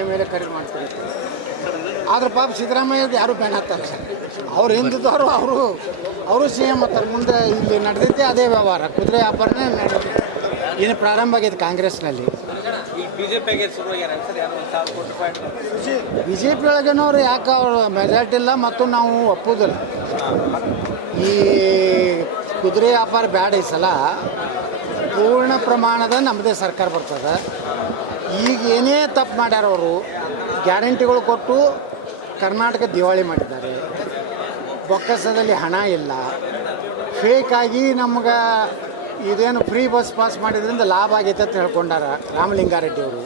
A ಖರೀದಿ ಮಾಡ್ತಾರೆ ಆದ್ರೆ ಪಾಪ ಸಿದ್ದರಾಮಯ್ಯವ್ರಿಗೆ ಯಾರು ಬ್ಯಾನ್ ಆಗ್ತಾರೆ ಸರ್ ಅವ್ರು ಹಿಂದಿದ್ದವರು ಅವರು ಅವರು ಸಿ ಎಂ ಆಗ್ತಾರೆ ಮುಂದೆ ಇಲ್ಲಿ ನಡೆದಿದ್ದೆ ಅದೇ ವ್ಯವಹಾರ. ಕುದುರೆ ವ್ಯಾಪಾರನೇ ನಡೆದಿದೆ. ಇನ್ನು ಪ್ರಾರಂಭ ಆಗೈತೆ ಕಾಂಗ್ರೆಸ್ನಲ್ಲಿ. ಬಿ ಜೆ ಪಿ ಒಳಗೇನವ್ರು ಯಾಕೆ ಅವರು ಮೆಜಾರಿಟಿ ಇಲ್ಲ ಮತ್ತು ನಾವು ಒಪ್ಪುದಿಲ್ಲ. ಈ ಕುದುರೆ ವ್ಯಾಪಾರ ಬ್ಯಾಡ ಈ ಸಲ. ಪೂರ್ಣ ಪ್ರಮಾಣದ ನಮ್ಮದೇ ಸರ್ಕಾರ ಬರ್ತದೆ. ಈಗ ಏನೇ ತಪ್ಪು ಮಾಡ್ಯಾರ ಅವರು ಗ್ಯಾರಂಟಿಗಳು ಕೊಟ್ಟು ಕರ್ನಾಟಕ ದಿವಾಳಿ ಮಾಡಿದ್ದಾರೆ. ಬೊಕ್ಕಸದಲ್ಲಿ ಹಣ ಇಲ್ಲ. ಫೇಕ್ ಆಗಿ ನಮ್ಗೆ ಇದೇನು ಫ್ರೀ ಬಸ್ ಪಾಸ್ ಮಾಡಿದ್ರಿಂದ ಲಾಭ ಆಗೈತೆ ಅಂತ ಹೇಳ್ಕೊಂಡಾರ ರಾಮಲಿಂಗಾರೆಡ್ಡಿ ಅವರು.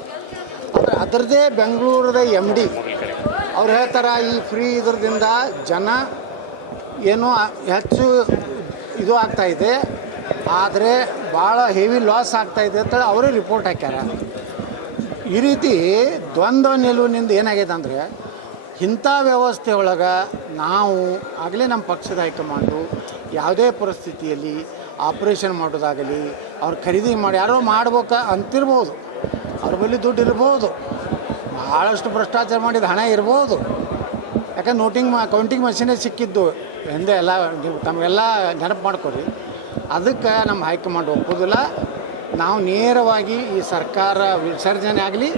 ಅದರದೇ ಬೆಂಗಳೂರದ ಎಂ ಡಿ ಅವ್ರು ಹೇಳ್ತಾರೆ, ಈ ಫ್ರೀ ಇದ್ರದಿಂದ ಜನ ಏನೋ ಹೆಚ್ಚು ಇದು ಆಗ್ತಾ ಇದೆ. ಆದರೆ ಭಾಳ ಹೆವಿ ಲಾಸ್ ಆಗ್ತಾಯಿದೆ ಅಂತೇಳಿ ಅವರೇ ರಿಪೋರ್ಟ್ ಹಾಕ್ಯಾರ. ಈ ರೀತಿ ದ್ವಂದ್ವ ನಿಲುವಿನಿಂದ ಏನಾಗಿದೆ ಅಂದರೆ ಇಂಥ ವ್ಯವಸ್ಥೆ ಒಳಗೆ ನಾವು ಆಗಲೇ ನಮ್ಮ ಪಕ್ಷದ ಹೈಕಮಾಂಡು ಯಾವುದೇ ಪರಿಸ್ಥಿತಿಯಲ್ಲಿ ಆಪ್ರೇಷನ್ ಮಾಡೋದಾಗಲಿ, ಅವ್ರು ಖರೀದಿ ಮಾಡಿ ಯಾರೋ ಮಾಡ್ಬೇಕ ಅಂತಿರ್ಬೋದು. ಅವ್ರ ಬಳಿ ದುಡ್ಡು ಇರ್ಬೋದು. ಭಾಳಷ್ಟು ಭ್ರಷ್ಟಾಚಾರ ಮಾಡಿದ ಹಣ ಇರ್ಬೋದು. ಯಾಕಂದ್ರೆ ನೋಟಿಂಗ್ ಮಾ, ಕೌಂಟಿಂಗ್ ಮಷೀನೇ ಸಿಕ್ಕಿದ್ದು ಹಿಂದೆ ಎಲ್ಲ, ನೀವು ತಮಗೆಲ್ಲ ನೆನಪು ಮಾಡ್ಕೊರಿ. ಅದಕ್ಕೆ ನಮ್ಮ ಹೈಕಮಾಂಡ್ ಒಪ್ಪೋದಿಲ್ಲ. ನಾವು ನೇರವಾಗಿ ಈ ಸರ್ಕಾರ ವಿಸರ್ಜನೆ ಆಗಲಿ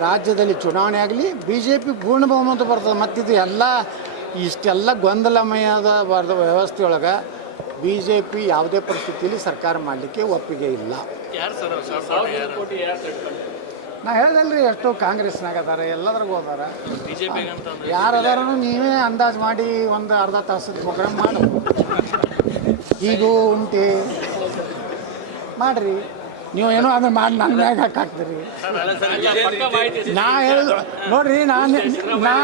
ರಾಜ್ಯದಲ್ಲಿ ಚುನಾವಣೆ ಆಗಲಿ ಬಿ ಜೆ ಪಿ ಪೂರ್ಣ ಬಹುಮತ ಬರ್ತದೆ ಮತ್ತಿದು ಎಲ್ಲ ಇಷ್ಟೆಲ್ಲ ಗೊಂದಲಮಯದ ಬರ್ದ ವ್ಯವಸ್ಥೆಯೊಳಗೆ ಬಿ ಜೆ ಪಿ ಯಾವುದೇ ಪರಿಸ್ಥಿತಿಯಲ್ಲಿ ಸರ್ಕಾರ ಮಾಡಲಿಕ್ಕೆ ಒಪ್ಪಿಗೆ ಇಲ್ಲ. ಯಾರು ಸರ್ ಕೋಟಿ ಯಾರು ನಾ ಹೇಳ್ದಲ್ರಿ ಎಷ್ಟೋ ಕಾಂಗ್ರೆಸ್ನಾಗ ಅದಾರ ಎಲ್ಲದ್ರಾಗ ಹೋದಾರ ಯಾರು ಅದಾರ ನೀವೇ ಅಂದಾಜು ಮಾಡಿ ಒಂದು ಅರ್ಧ ತಾಸು ಪ್ರೋಗ್ರಾಮ್ ಮಾಡು. ಈಗೂ ಉಂಟೆ. ಮಾಡ್ರಿ. ನೀವು ಏನೋ ಅದನ್ನ ಮಾಡಿ ನನ್ನ ಮ್ಯಾಗ ಹಾಕ್ತೀರಿ ನಾ ಹೇಳುದು ನೋಡ್ರಿ ನಾನು ನಾ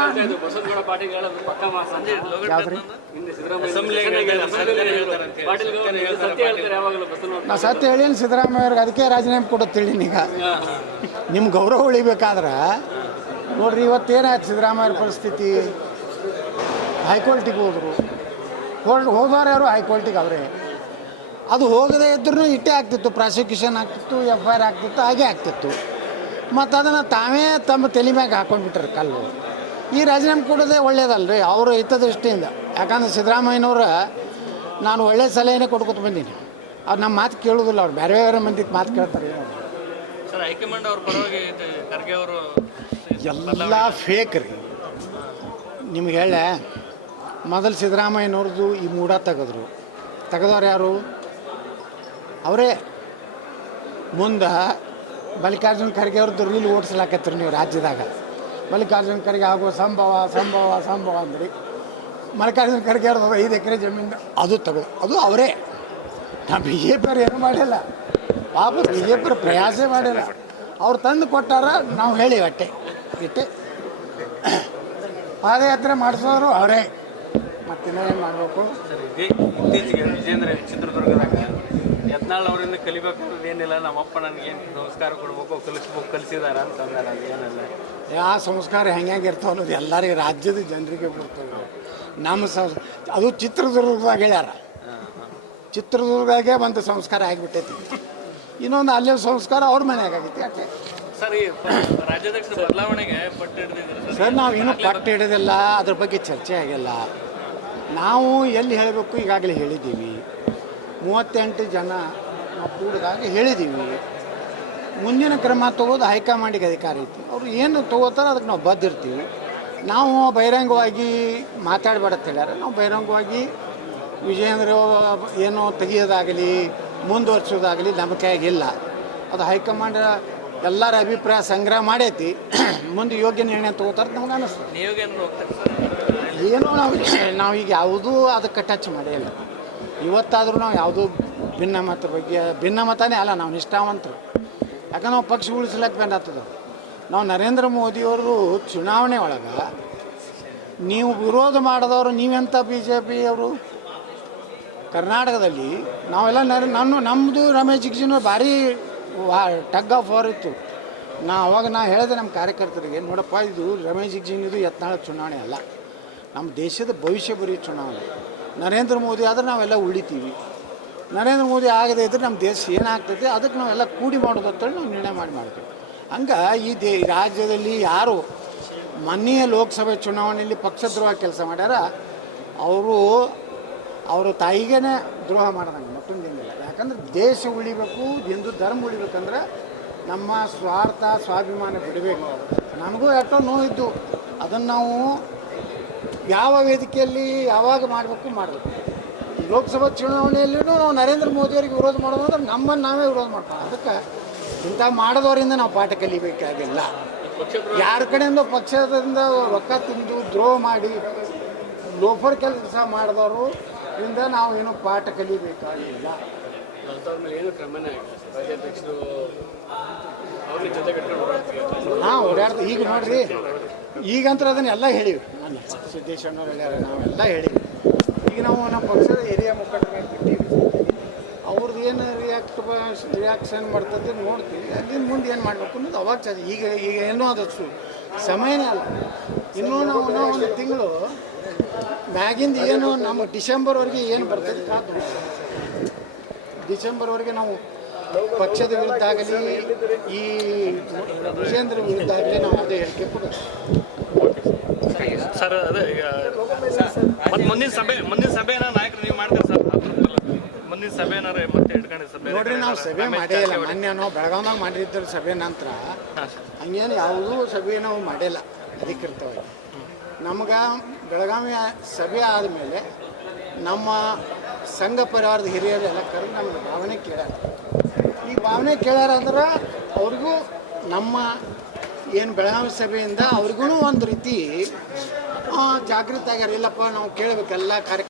ಯಾವ್ದ್ರಿ? ನಾ ಸತ್ಯ ಹೇಳೀನಿ ಸಿದ್ದರಾಮಯ್ಯ ಅವ್ರಿಗೆ ಅದಕ್ಕೆ ರಾಜೀನಾಮೆ ಕೊಡುತ್ತೇಳಿ ಈಗ ನಿಮ್ಮ ಗೌರವ ಉಳಿಬೇಕಾದ್ರೆ ನೋಡ್ರಿ ಇವತ್ತೇನಾಯ್ತು ಸಿದ್ದರಾಮಯ್ಯ ಪರಿಸ್ಥಿತಿ? ಹೈಕೋರ್ಟಿಗೆ ಹೋದರು. ಕೋರ್ಟ್ ಹೋದವ್ರು ಯಾರು? ಹೈಕೋರ್ಟಿಗೆ ಅವರೇ. ಅದು ಹೋಗದೇ ಇದ್ರೂ ಇಟ್ಟೇ ಆಗ್ತಿತ್ತು ಪ್ರಾಸಿಕ್ಯೂಷನ್ ಆಗ್ತಿತ್ತು ಎಫ್ ಐ ಆರ್ ಆಗ್ತಿತ್ತು ಹಾಗೆ ಆಗ್ತಿತ್ತು. ಮತ್ತು ಅದನ್ನು ತಾವೇ ತಮ್ಮ ತಲೆ ಮ್ಯಾಗ ಹಾಕೊಂಡ್ಬಿಟ್ರೆ ಕಲ್ಲು. ಈ ರಾಜೀನಾಮೆ ಕೊಡೋದೇ ಒಳ್ಳೇದಲ್ರಿ ಅವರು ಹಿತದೃಷ್ಟಿಯಿಂದ. ಯಾಕಂದ್ರೆ ಸಿದ್ದರಾಮಯ್ಯನವ್ರ ನಾನು ಒಳ್ಳೆ ಸಲಹೆನೇ ಕೊಟ್ಕೊತ ಬಂದೀನಿ. ಅವ್ರು ನಮ್ಮ ಮಾತು ಕೇಳೋದಿಲ್ಲ ಅವ್ರು ಬೇರೆ ಬೇರೆ ಮಂದಿಗೆ ಮಾತು ಕೇಳ್ತಾರೆ. ಎಲ್ಲ ಫೇಕ್ ರೀ. ನಿಮ್ಗೆ ಹೇಳ ಮೊದಲು ಸಿದ್ದರಾಮಯ್ಯನವ್ರದ್ದು ಈ ಮೂಡ ತೆಗೆದ್ರು. ತೆಗೆದವ್ರು ಯಾರು? ಅವರೇ, ಮುಂದೆ ಮಲ್ಲಿಕಾರ್ಜುನ ಖರ್ಗೆ ಅವ್ರದ್ದು ರೀಲ್ ಓಡಿಸ್ಲಾಕತ್ರಿ ನೀವು ರಾಜ್ಯದಾಗ. ಮಲ್ಲಿಕಾರ್ಜುನ ಖರ್ಗೆ ಆಗೋ ಸಂಭವ ಸಂಭವ ಸಂಭವ ಅಂದ್ರಿ. ಮಲ್ಲಿಕಾರ್ಜುನ ಖರ್ಗೆ ಅವ್ರದ್ದು ಐದು ಎಕರೆ ಜಮೀನು ಅದು ತಗೋ, ಅದು ಅವರೇ. ನಾ ಬಿ ಜೆ ಪಿಯವ್ರು ಏನೂ ಮಾಡಿಲ್ಲ. ಪಾಪ ಬಿ ಜೆ ಪಿಯವ್ರು ಪ್ರಯಾಸೇ ಮಾಡಿಲ್ಲ. ಅವ್ರು ತಂದು ಕೊಟ್ಟಾರ, ನಾವು ಹೇಳಿ ಅಟ್ಟೆ ಇಟ್ಟೆ. ಪಾದಯಾತ್ರೆ ಮಾಡಿಸೋರು ಅವರೇ. ಮತ್ತೆ ಏನು ಮಾಡಬೇಕು? ಇತ್ತೀಚೆಗೆ ವಿಜೇಂದ್ರ ಚಿತ್ರದುರ್ಗದಾಗ ಯತ್ನಾಳ್ ಅವರಿಂದ ಕಲಿಬೇಕು ಏನಿಲ್ಲ ನಮ್ಮಪ್ಪ ನನಗೆ ಸಂಸ್ಕಾರ ಕೊಡ್ಬೇಕು ಕಲಿಸ್ಬೇಕು ಕಲಿಸಿದಾರ ಅಂತ ಅಂದಾರ ಅದು ಏನಿಲ್ಲ. ಯಾವ ಸಂಸ್ಕಾರ ಹೆಂಗೆ ಹೆಂಗೆ ಇರ್ತಾವ ಅನ್ನೋದು ಎಲ್ಲರಿಗೆ ರಾಜ್ಯದ ಜನರಿಗೆ ಗೊತ್ತಲ್ಲ. ನಮ್ಮ ಸಂಸ್ ಅದು ಚಿತ್ರದುರ್ಗದಾಗ ಹೇಳ್ಯಾರ. ಚಿತ್ರದುರ್ಗದಾಗೆ ಒಂದು ಸಂಸ್ಕಾರ ಆಗಿಬಿಟ್ಟೈತಿ. ಇನ್ನೊಂದು ಅಲ್ಲೇ ಸಂಸ್ಕಾರ ಅವ್ರ ಮನ್ಯಾಗ ಆಗೈತಿ ಯಾಕೆ? ಸರ್ ನಾವು ಇನ್ನೂ ಪಟ್ಟು ಹಿಡಿದಿಲ್ಲ ಅದ್ರ ಬಗ್ಗೆ ಚರ್ಚೆ ಆಗಿಲ್ಲ. ನಾವು ಎಲ್ಲಿ ಹೇಳಬೇಕು ಈಗಾಗಲೇ ಹೇಳಿದ್ದೀವಿ. ಮೂವತ್ತೆಂಟು ಜನ ನಾವು ಕೂಡಿದಾಗ ಹೇಳಿದ್ದೀವಿ ಮುಂದಿನ ಕ್ರಮ ತಗೋದು ಹೈಕಮಾಂಡಿಗೆ ಅಧಿಕಾರ ಐತಿ ಅವರು ಏನು ತಗೋತಾರೋ ಅದಕ್ಕೆ ನಾವು ಬದ್ದಿರ್ತೀವಿ. ನಾವು ಬಹಿರಂಗವಾಗಿ ಮಾತಾಡಬೇಡ ನಾವು ಬಹಿರಂಗವಾಗಿ ವಿಜಯೇಂದ್ರ ಏನು ತೆಗಿಯೋದಾಗಲಿ ಮುಂದುವರ್ಸೋದಾಗಲಿ ನಂಬಿಕೆ ಆಗಿಲ್ಲ ಅದು ಹೈಕಮಾಂಡ್ ಎಲ್ಲರ ಅಭಿಪ್ರಾಯ ಸಂಗ್ರಹ ಮಾಡೈತಿ. ಮುಂದೆ ಯೋಗ್ಯ ನಿರ್ಣಯ ತಗೋತಾರೆ ನಮ್ಗೆ ಅನಿಸ್ತದೆ. ಏನೋ ನಾವು ಈಗ ಯಾವುದೂ ಅದಕ್ಕೆ ಟಚ್ ಮಾಡಿಲ್ಲ ಇವತ್ತಾದರೂ ನಾವು ಯಾವುದೂ ಭಿನ್ನಮತ ಬಗ್ಗೆ ಭಿನ್ನಮತನೇ ಅಲ್ಲ, ನಾವು ನಿಷ್ಠಾವಂತರು. ಯಾಕಂದ್ರೆ ನಾವು ಪಕ್ಷ ಉಳಿಸ್ಲಕ್ಕೆ ಬಂದಾಗ್ತದೆ ನಾವು ನರೇಂದ್ರ ಮೋದಿಯವರು ಚುನಾವಣೆ ಒಳಗೆ ನೀವು ವಿರೋಧ ಮಾಡಿದವರು ನೀವೆಂಥ ಬಿ ಜೆ ಪಿಯವರು ಕರ್ನಾಟಕದಲ್ಲಿ ನಾವೆಲ್ಲ ನರ, ನಾನು ನಮ್ಮದು ರಮೇಶ್ ಜಿಗ್ಜಿನ ಭಾರಿ ಟಗ್ ಆಫ್ ವಾರ್ ಇತ್ತು. ನಾ ಅವಾಗ ನಾ ಹೇಳಿದೆ ನಮ್ಮ ಕಾರ್ಯಕರ್ತರಿಗೆ, ನೋಡಪ್ಪ, ಇದು ರಮೇಶ್ ಜಿಗ್ಜಿನಿದು ಯತ್ನಾಳ ಚುನಾವಣೆ ಅಲ್ಲ. ನಮ್ಮ ದೇಶದ ಭವಿಷ್ಯ ಬರೀ ಚುನಾವಣೆ. ನರೇಂದ್ರ ಮೋದಿ ಆದರೆ ನಾವೆಲ್ಲ ಉಳಿತೀವಿ. ನರೇಂದ್ರ ಮೋದಿ ಆಗದೆ ಇದ್ರೆ ನಮ್ಮ ದೇಶ ಏನಾಗ್ತೈತೆ ಅದಕ್ಕೆ ನಾವೆಲ್ಲ ಕೂಡಿ ಮಾಡೋದು ಅಂತೇಳಿ ನಾವು ನಿರ್ಣಯ ಮಾಡಿ ಮಾಡ್ತೀವಿ. ಹಂಗೆ ಈ ದೇ ರಾಜ್ಯದಲ್ಲಿ ಯಾರು ಮೊನ್ನೆಯ ಲೋಕಸಭೆ ಚುನಾವಣೆಯಲ್ಲಿ ಪಕ್ಷದ್ರೋಹ ಕೆಲಸ ಮಾಡ್ಯಾರ? ಅವರು ಅವರು ತಾಯಿಗೇ ದ್ರೋಹ ಮಾಡ್ದಂಗೆ ಮತ್ತೊಂದೇನಿಲ್ಲ ಯಾಕಂದ್ರೆ ದೇಶ ಉಳಿಬೇಕು, ಹಿಂದೂ ಧರ್ಮ ಉಳಿಬೇಕಂದ್ರೆ ನಮ್ಮ ಸ್ವಾರ್ಥ, ಸ್ವಾಭಿಮಾನ ಬಿಡಬೇಕು. ನಮಗೂ ಎಷ್ಟೋ ನೋವಿದ್ದು. ಅದನ್ನು ನಾವು ಯಾವ ವೇದಿಕೆಯಲ್ಲಿ ಯಾವಾಗ ಮಾಡಬೇಕು ಮಾಡಬೇಕು. ಲೋಕಸಭಾ ಚುನಾವಣೆಯಲ್ಲೂ ನಾವು ನರೇಂದ್ರ ಮೋದಿಯವರಿಗೆ ವಿರೋಧ ಮಾಡೋದು ಅಂದ್ರೆ ನಮ್ಮನ್ನು ನಾವೇ ವಿರೋಧ ಮಾಡ್ತೀವಿ ಅದಕ್ಕೆ ಇಂಥ ಮಾಡಿದವರಿಂದ ನಾವು ಪಾಠ ಕಲಿಬೇಕಾಗಿಲ್ಲ. ಯಾರ ಕಡೆಯಿಂದ ಪಕ್ಷದಿಂದ ರೊಕ್ಕ ತಿಂದು ದ್ರೋಹ ಮಾಡಿ ಲೋಫರ್ ಕೆಲಸ ಮಾಡಿದವರು ಇಂದ ನಾವು ಏನು ಪಾಠ ಕಲಿಬೇಕಾಗಿಲ್ಲ. ಹಾಂ ಓಡಾಡ್ತೀವಿ. ಈಗ ನೋಡ್ರಿ ಈಗಂತರ ಅದನ್ನೆಲ್ಲ ಹೇಳಿವಿ. ನಾನು ಸಿದ್ದೇಶ್ವರನವ್ರು ಹೇಳ್ಯಾರ ನಾವೆಲ್ಲ ಹೇಳಿದ್ವಿ. ಈಗ ನಾವು ನಮ್ಮ ಪಕ್ಷದ ಹಿರಿಯ ಮುಖಂಡರಾಗಿ ಬಿಟ್ಟಿವಿ ಅವ್ರದ್ದು ಏನು ರಿಯಾಕ್ಟ್ ರಿಯಾಕ್ಷನ್ ಮಾಡ್ತದೆ ನೋಡ್ತೀವಿ. ಅಲ್ಲಿಂದ ಮುಂದೆ ಏನು ಮಾಡಬೇಕು ಅನ್ನೋದು ಅವಾಗ ಚ ಈಗ ಈಗ ಏನೋ ಅದು ಸು- ಸಮಯನೇ ಅಲ್ಲ. ಇನ್ನೂ ನಾವು ಒಂದು ತಿಂಗಳು ಮ್ಯಾಗಿಂದ ಏನು ನಮ್ಮ ಡಿಸೆಂಬರ್ವರೆಗೆ ಏನು ಬರ್ತದೆ ಕಾದು. ಡಿಸೆಂಬರ್ವರೆಗೆ ನಾವು ಪಕ್ಷದ ವಿರುದ್ಧ ಆಗಲಿ, ಈ ವಿಜೇಂದ್ರ ವಿರುದ್ಧ ಆಗಲಿ ನಾವು ಅದೇ ಹೇಳಿಕೆ ಕೊಡೋದು. ಸರ್ ಅದೇ ಮತ್ತೆ ಮುಂದಿನ ಸಭೆ ಮುಂದಿನ ಸಭೆನ ನಾಯಕರು ನೀವು ಮಾಡ್ತೀರಿ ಸರ್? ಮುಂದಿನ ಸಭೆನಾರ ಮತ್ತೆ ಇಟ್ಕೊಂಡಿ ಸರ್ ಬೇರೆ ನೋಡ್ರಿ ನಾವು ಸಭೆ ಮಾಡಿಲ್ಲ. ಮಾಡೇ ಇಲ್ಲ ಚರ್ಚೆ ಮೊನ್ನೆ ನಾವು ಬೆಳಗಾವ್ನಾಗ ಮಾಡಿದ್ರು ಸಭೆ ನಂತರ ಹಂಗೇನು ಯಾವುದೂ ಸಭೆ ನಾವು ಮಾಡಿಲ್ಲ ಅಧಿಕೃತವಾಗಿ. ನಮ್ಗೆ ಬೆಳಗಾವಿ ಸಭೆ ಆದಮೇಲೆ ನಮ್ಮ ಸಂಘ ಪರಿವಾರದ ಹಿರಿಯರೆಲ್ಲ ಕರೆದು ನಮ್ಗೆ ಭಾವನೆ ಕೇಳ್ಯಾರ. ಈ ಭಾವನೆ ಕೇಳ್ಯಾರ ಅಂದ್ರೆ ಅವ್ರಿಗೂ ನಮ್ಮ ಏನು ಬೆಳಗಾವಿ ಸಭೆಯಿಂದ ಅವ್ರಿಗೂ ಒಂದು ರೀತಿ ಜಾಗೃತಿ ಆಗ್ಯಾರ ಇಲ್ಲಪ್ಪ ನಾವು ಕೇಳಬೇಕೆಲ್ಲ ಕಾರ್ಯಕ್ರಮ